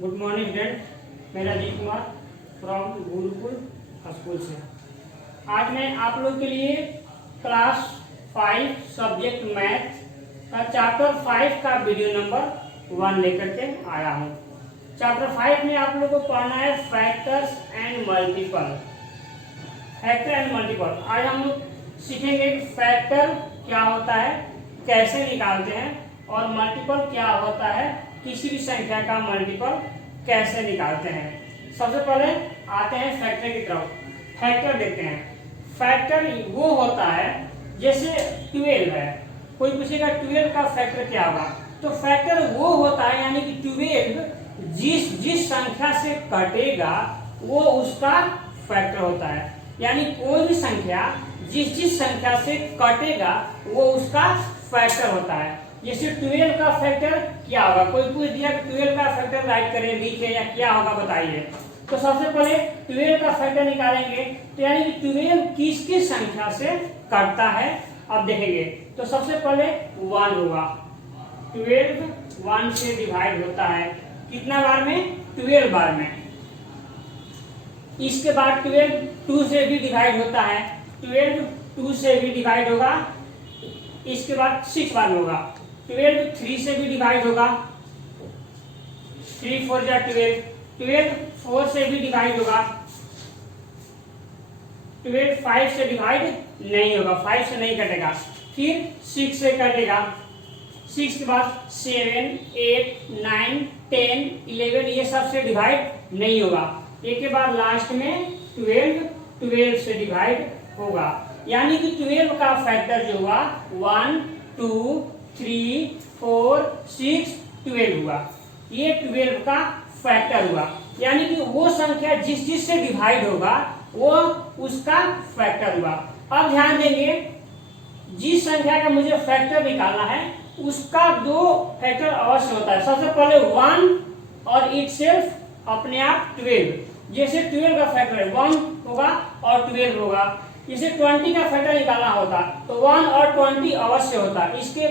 Good morning student, मेरा Ajit Kumar from Gurukul school से। आज मैं आप लोग के लिए क्लास 5 सब्जेक्ट मैथ का चैप्टर 5 का वीडियो नंबर 1 लेकर के आया हूँ। चैप्टर 5 में आप लोग को पढ़ना है factors and multiple. Factor and multiple आज हम लोग सीखेंगे कि फैक्टर क्या होता है, कैसे निकालते हैं, और मल्टीपल क्या होता है, किसी भी संख्या का मल्टीपल कैसे निकालते हैं। सबसे पहले आते हैं फैक्टर की तरफ। फैक्टर देखते हैं। फैक्टर वो होता है जैसे 12 है, कोई पूछेगा 12 का फैक्टर क्या होगा, तो फैक्टर वो होता है यानी कि 12 जिस संख्या से कटेगा वो उसका फैक्टर होता है। यानी कोई भी संख्या जिस संख्या से कटेगा वो उसका फैक्टर होता है। जैसे 12 का फैक्टर क्या होगा, कोई पूछ दिया 12 का फैक्टर राइट करें, लिखें या क्या होगा बताइए। तो सबसे पहले 12 का फैक्टर निकालेंगे, तो यानी कि 12 किस किस संख्या से कटता है अब देखेंगे। तो सबसे पहले 1 होगा, 12 1 से डिवाइड होता है कितना बार में, 12 बार में। इसके बाद 12 2 से भी डिवाइड होता है, 12 2 से भी डिवाइड होगा। इसके बाद 6 बार में होगा। 12 3 से भी डिवाइड होगा, 3 4 जा 12। 12 4 से भी डिवाइड होगा। 12 5 से डिवाइड नहीं होगा, 5 से नहीं कटेगा। फिर 6 से कटेगा। 6 के बाद 7 8 9 10 11 ये सब से डिवाइड नहीं होगा। एक के बाद लास्ट में 12 से डिवाइड होगा। यानी कि 12 का फैक्टर जो हुआ 1 2 3 4 6 12 हुआ। ये 12 का फैक्टर हुआ। यानी कि वो संख्या जिस से डिवाइड होगा वो उसका फैक्टर हुआ। अब ध्यान देंगे, जिस संख्या का मुझे फैक्टर निकालना है उसका 2 फैक्टर अवश्य होता है। सबसे पहले 1 और इटसेल्फ अपने आप 12। जैसे 12 का फैक्टर 1 होगा और 12 होगा। जैसे 20 का फैक्टर निकालना होता तो 1 और 20 अवश्य होता। इसके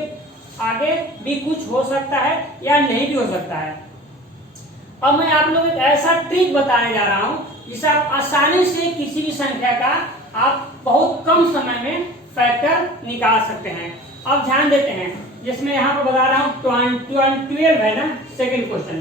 आगे भी कुछ हो सकता है या नहीं भी हो सकता है। अब मैं आप लोग एक ऐसा ट्रिक बताने जा रहा हूं जिससे आप आसानी से किसी भी संख्या का आप बहुत कम समय में फैक्टर निकाल सकते हैं। अब ध्यान देते हैं, जिसमें यहाँ पर बता रहा हूँ 12 है ना, सेकेंड क्वेश्चन।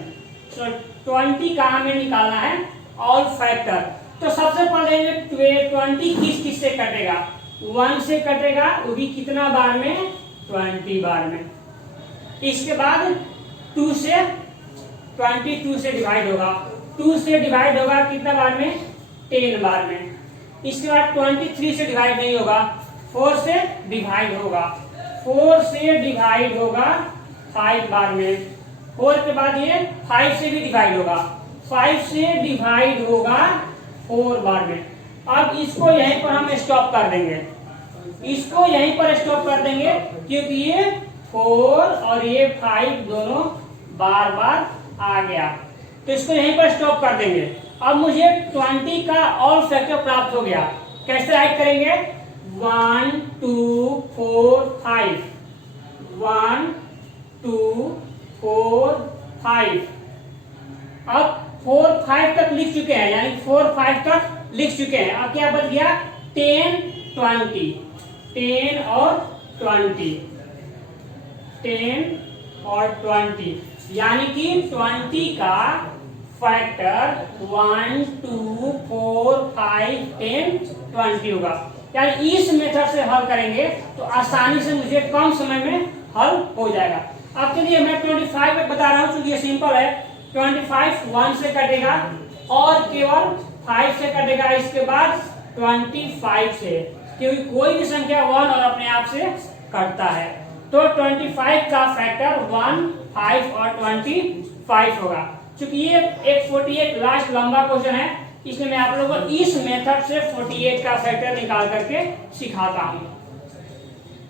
तो 20 का हमें निकालना है ऑल फैक्टर। तो सबसे पहले 20 किस से कटेगा, 1 से कटेगा, वो भी कितना बार में, 20 बार में। इसके बाद 2 से 22 से डिवाइड होगा। 2 से डिवाइड होगा कितना बार में, 10 बार में। इसके बाद 23 से डिवाइड नहीं होगा, 4 से डिवाइड होगा। 4 से डिवाइड होगा 5 बार में। 4 के बाद ये 5 से भी डिवाइड होगा, 5 से डिवाइड होगा 4 बार में। अब इसको यहीं पर हम स्टॉप कर देंगे, इसको यहीं पर स्टॉप कर देंगे, क्योंकि ये 4 और ये 5 दोनों बार बार आ गया, तो इसको यहीं पर स्टॉप कर देंगे। अब मुझे 20 का ऑल फैक्टर प्राप्त हो गया। कैसे राइट करेंगे, 1 2 4 5, 1 2 4 5। अब 4 5 तक लिख चुके हैं, यानी 4 5 तक लिख चुके हैं। अब क्या बच गया, 10 20, 10 और 20, 10 और 20, यानी कि 20 का फैक्टर 1 2 4 5 10 20 होगा। यानी इस मेथड से हल करेंगे तो आसानी से मुझे कम समय में हल हो जाएगा। अब चलिए मैं 25 बता रहा हूं, क्योंकि ये सिंपल है। 25 1 से कटेगा और केवल 5 से कटेगा। इसके बाद 25 से, क्योंकि कोई भी संख्या 1 और अपने आप से कटता है, तो 25 का फैक्टर 1 5 और 25 होगा। चूंकि ये एक 48 लास्ट लंबा क्वेश्चन है, इसलिए मैं आप लोगों को इस मेथड से 48 का फैक्टर निकाल करके सिखाता हूं।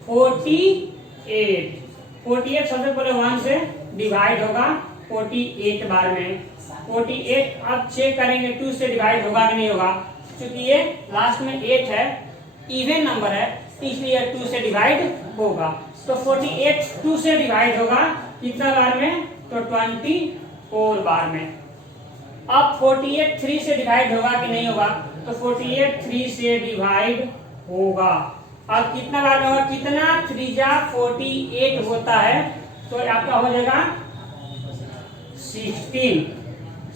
48 सबसे पहले 1 से डिवाइड होगा 48 बार में। 48 अब चेक करेंगे 2 से डिवाइड होगा कि नहीं होगा। क्योंकि ये लास्ट में 8 है, इवन नंबर है, इसलिए 2 से डिवाइड होगा। तो 48 2 से डिवाइड होगा कितना बार में, तो 24 बार में। अब 48 3 से डिवाइड होगा कि नहीं होगा, तो 48 3 से डिवाइड होगा। अब कितना बार होगा, कितना 3 जा 48 होता है, तो आपका हो जाएगा 16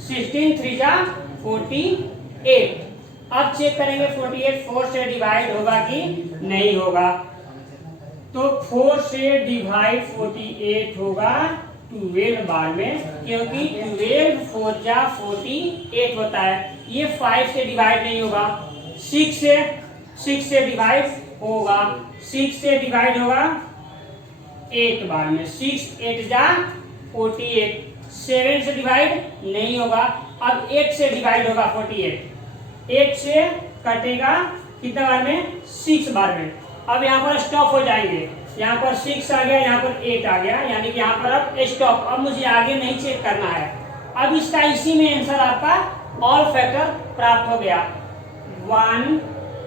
3 जा 48। अब चेक करेंगे 48 4 से डिवाइड होगा कि नहीं होगा, तो 4 से डिवाइड 48 होगा 12 बार में, क्योंकि 12 4 जा 48 होता है। ये 5 से डिवाइड नहीं होगा, 6 से डिवाइड होगा, 6 से डिवाइड होगा 8 बार में, 6 8 जा 48। 7 से डिवाइड नहीं होगा, अब 8 से डिवाइड होगा 48, 8 से कटेगा कितना बार में, 6 बार में। अब यहाँ पर स्टॉप हो जाएंगे, यहाँ पर 6 आ गया, यहाँ पर 8 आ गया, यानी कि यहाँ पर अब स्टॉप। अब मुझे आगे नहीं चेक करना है। अब इसका इसी में आंसर आपका ऑल फैक्टर प्राप्त हो गया, 1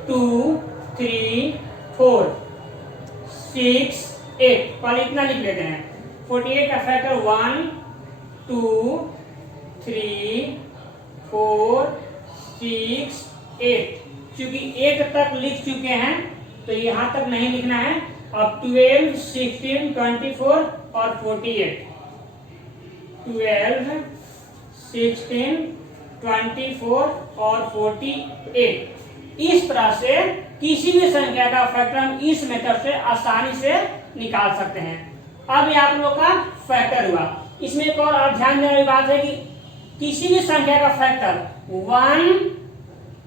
2 3 4 6 8। पहले इतना लिख लेते हैं, 48 का फैक्टर 1 2 3 4 6 8। चूंकि 8 तक लिख चुके हैं तो यहां तक नहीं लिखना है। अब 12 16 24 और 48, 12 16 24 और 48। इस तरह से किसी भी संख्या का फैक्टर हम इस मेथड से आसानी से निकाल सकते हैं। अब ये आप लोग का फैक्टर हुआ। इसमें एक और आप ध्यान देने वाली बात है कि किसी भी संख्या का फैक्टर 1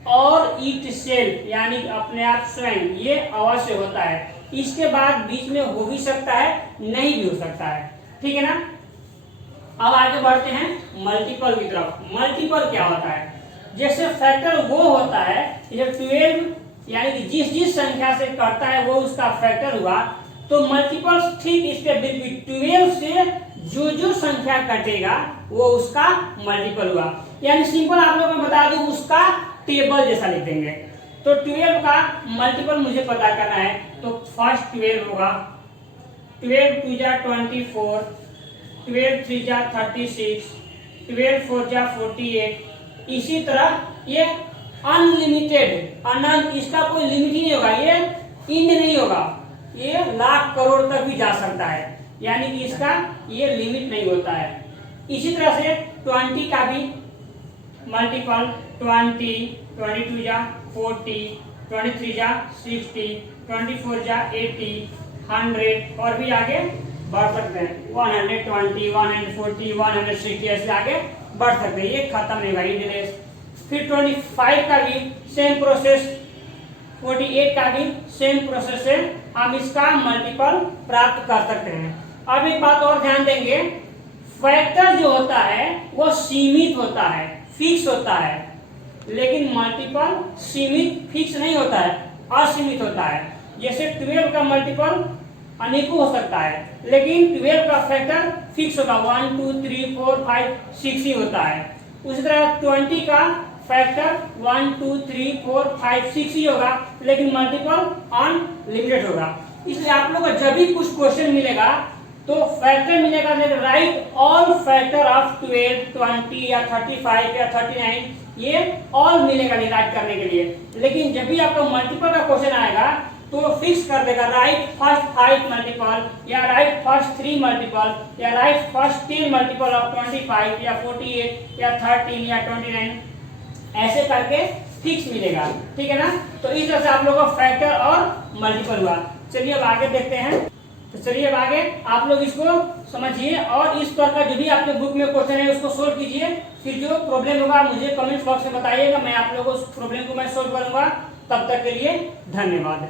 और इट सेल्फ यानी अपने आप स्वयं, ये अवश्य होता है। इसके बाद बीच में हो भी सकता है, नहीं भी हो सकता है, ठीक है ना। अब आगे बढ़ते हैं मल्टीपल की तरफ। मल्टीपल क्या होता है, जैसे फैक्टर वो होता है जब 12 यानी कि जिस संख्या से करता है वो उसका फैक्टर हुआ, तो मल्टीपल ठीक इसके विपरीत 12 से जो संख्या कटेगा वो उसका मल्टीपल हुआ। यानी सिंपल आप लोगों को बता दूं, उसका टेबल जैसा लिख देंगे। तो 12 का मल्टीपल मुझे पता करना है, तो फर्स्ट 12 होगा, 12 2 जा 24, 12 3 जा 36, 12 4 जा 48। इसी तरह ये अनलिमिटेड, अनंत, इसका कोई लिमिट ही नहीं होगा, ये इंड नहीं होगा, ये लाख करोड़ तक भी जा सकता है, यानी कि इसका ये लिमिट नहीं होता है। इसी तरह से 20 का भी मल्टीपल 20, 22 जा 40, 23 जा 60, 24 जा 80, 100 और भी आगे बढ़ सकते हैं, 120, 140, 160 ऐसे आगे बढ़ सकते हैं। ये खत्म नहीं भाई। फिर 25 का भी सेम प्रोसेस, 48 का भी सेम प्रोसेस से हम इसका मल्टीपल प्राप्त कर सकते हैं। अब एक बात और ध्यान देंगे, फैक्टर जो होता है वो सीमित होता है, फिक्स होता है, लेकिन मल्टीपल सीमित फिक्स नहीं होता है, असीमित होता है। जैसे 12 का मल्टीपल अनेकों हो सकता है, लेकिन 12 का फैक्टर फिक्स होगा, 1 2 3 4 5 6 ही होता है। उसी तरह 20 का फैक्टर 1 2 3 4 5 6 ही होगा, लेकिन मल्टीपल अनलिमिटेड होगा। इसलिए आप लोग को जब भी कुछ क्वेश्चन मिलेगा तो फैक्टर मिलेगा, राइट ऑल फैक्टर ऑफ 12, 20 या 35 या 39, ये ऑल मिलेगा नहीं राइट करने के लिए। लेकिन जब भी आपको मल्टीपल का क्वेश्चन आएगा तो फिक्स कर देगा, राइट फर्स्ट 5 मल्टीपल या राइट फर्स्ट 3 मल्टीपल या राइट फर्स्ट 10 मल्टीपल ऑफ 25 या 48 या 13 या 29, ऐसे करके फिक्स मिलेगा, ठीक है ना। तो इस तरह से आप लोगों का फैक्टर और मल्टीपल हुआ। चलिए अब आगे देखते हैं। तो चलिए अब आगे आप लोग इसको समझिए और इस तरह का जो भी आपके बुक में क्वेश्चन है उसको सोल्व कीजिए। फिर जो प्रॉब्लम होगा मुझे कमेंट बॉक्स में बताइएगा, मैं आप लोगों को उस प्रॉब्लम को मैं सोल्व करूंगा। तब तक के लिए धन्यवाद।